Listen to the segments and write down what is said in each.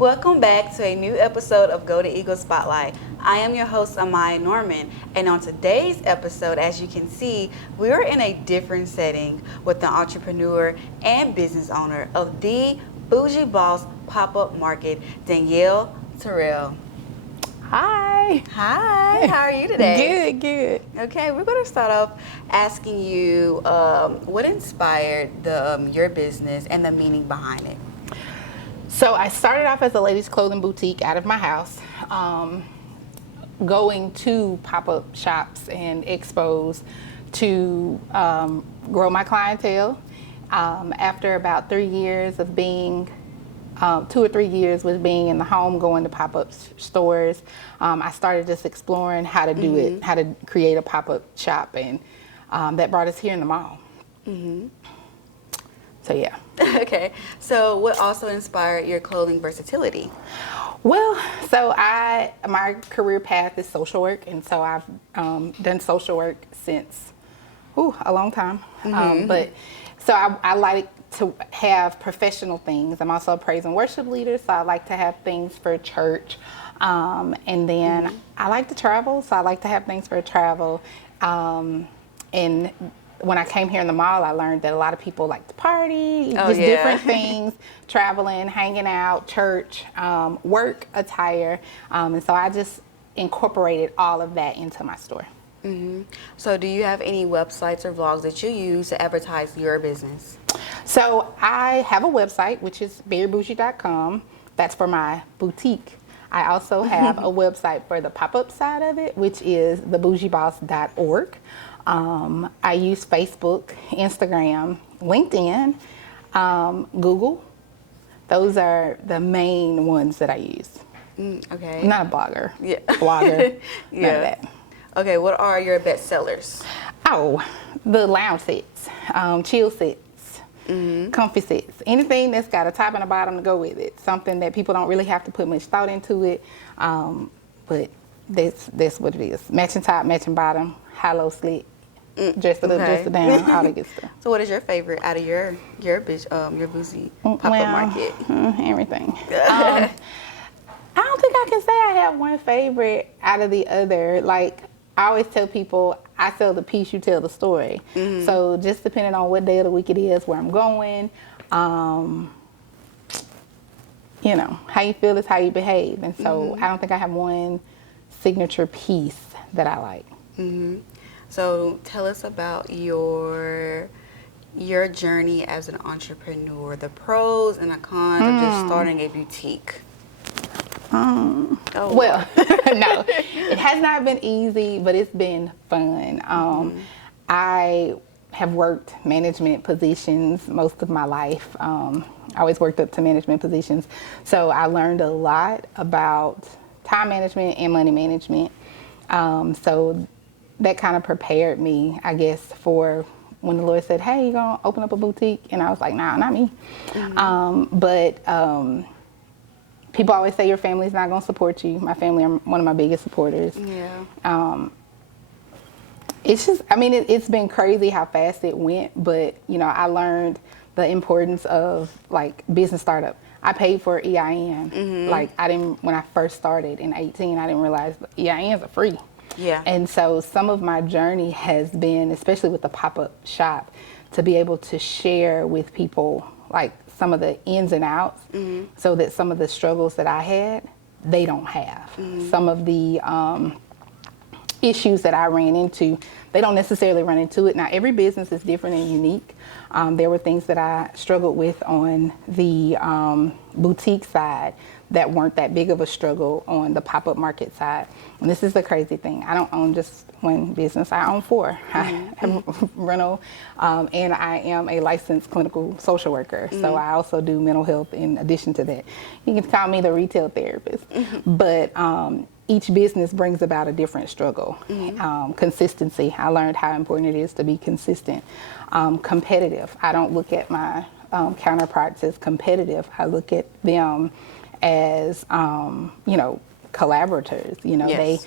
Welcome back to a new episode of Golden Eagle Spotlight. I am your host, Amaya Norman, and on today's episode, as you can see, we are in a different setting with the entrepreneur and business owner of the Boujee Boss Pop-Up Market, Danyella Terrell. Hi. Hi, how are you today? Good. Okay, we're going to start off asking you what inspired your business and the meaning behind it. So I started off as a ladies' clothing boutique out of my house, going to pop-up shops and expos to grow my clientele. After about 3 years of being 2 or 3 years with being in the home, going to pop-up stores, I started just exploring how to do it, how to create a pop-up shop, and that brought us here in the mall. So yeah. Okay, so what also inspired your clothing versatility? Well, so my career path is social work, and so I've done social work since a long time. But so I like to have professional things. I'm also a praise and worship leader, so I like to have things for church. And then I like to travel, so I like to have things for travel. And when I came here in the mall, I learned that a lot of people like to party, different things, traveling, hanging out, church, work attire. And so I just incorporated all of that into my store. So do you have any websites or blogs that you use to advertise your business? So I have a website, which is berryboujee.com. That's for my boutique. I also have a website for the pop-up side of it, which is thebougeeboss.org. I use Facebook, Instagram, LinkedIn, Google. Those are the main ones that I use. Okay. I'm not a blogger. Yeah. Blogger. None of that. Okay, what are your best sellers? Oh, the lounge sets, chill sets, comfy sets, anything that's got a top and a bottom to go with it. Something that people don't really have to put much thought into it, but that's what it is. Matching top, matching bottom, high-low slit, dress it up, dress it down, all that good stuff. So what is your favorite out of your Boujee pop-up market? Everything. I don't think I can say I have one favorite out of the other. Like, I always tell people, I sell the piece, you tell the story. So just depending on what day of the week it is, where I'm going, you know, how you feel is how you behave. And so I don't think I have one signature piece that I like. So tell us about your journey as an entrepreneur, the pros and the cons of just starting a boutique. Well, no, it has not been easy, but it's been fun. I have worked management positions most of my life. I always worked up to management positions. So I learned a lot about time management and money management. So that kind of prepared me, I guess, for when the Lord said, hey, you're going to open up a boutique? And I was like, nah, not me. People always say your family's not going to support you. My family are one of my biggest supporters. It's just, I mean, it's been crazy how fast it went, but, you know, I learned the importance of, like, business startup. I paid for EIN. Like, when I first started in 18, I didn't realize EINs are free. And so some of my journey has been, especially with the pop-up shop, to be able to share with people, like, some of the ins and outs, so that some of the struggles that I had, they don't have. Some of the issues that I ran into, they don't necessarily run into it. Now, every business is different and unique. There were things that I struggled with on the boutique side that weren't that big of a struggle on the pop-up market side. And this is the crazy thing. I don't own just one business. I own 4. I have rental, and I am a licensed clinical social worker. So I also do mental health in addition to that. You can call me the retail therapist. But each business brings about a different struggle. Consistency. I learned how important it is to be consistent. Competitive. I don't look at my counterparts as competitive. I look at them as, you know, collaborators. You know, they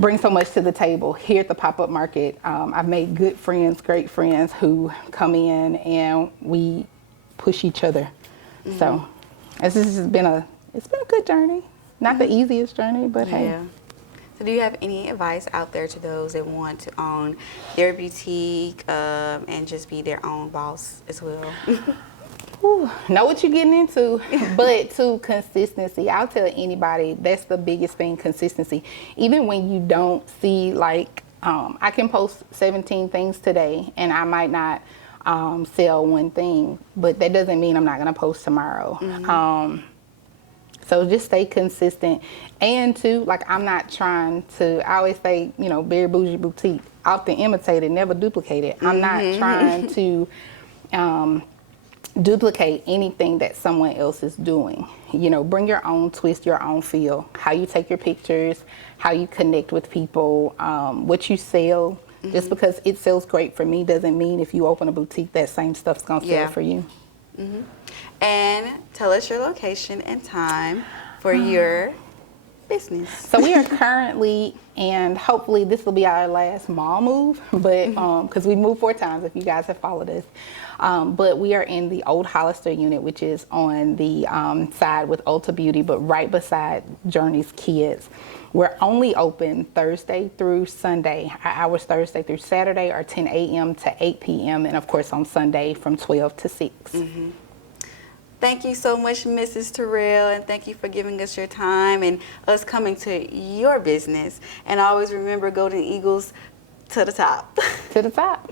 bring so much to the table. Here at the pop-up market, I've made good friends, great friends who come in and we push each other. So this has been it's been a good journey. Not the easiest journey, but hey. Yeah. So do you have any advice out there to those that want to own their boutique and just be their own boss as well? Whew, know what you're getting into, but to consistency, I'll tell anybody that's the biggest thing, consistency. Even when you don't see, like, I can post 17 things today and I might not sell one thing, but that doesn't mean I'm not going to post tomorrow. So just stay consistent. And too, like, I'm not trying to, I always say, you know, very bougie boutique, often imitated, never duplicated. I'm not trying to duplicate anything that someone else is doing. You know, bring your own twist, your own feel, how you take your pictures, how you connect with people, what you sell. Just because it sells great for me doesn't mean if you open a boutique that same stuff's gonna sell for you. And tell us your location and time for your business. So we are currently, and hopefully this will be our last mall move, but because we moved 4 times if you guys have followed us. But we are in the old Hollister unit, which is on the side with Ulta Beauty, but right beside Journey's Kids. We're only open Thursday through Sunday. Our hours Thursday through Saturday are 10 a.m. to 8 p.m. and of course on Sunday from 12 to 6. Thank you so much, Mrs. Terrell, and thank you for giving us your time and us coming to your business. And always remember, Golden Eagles to the top. To the top.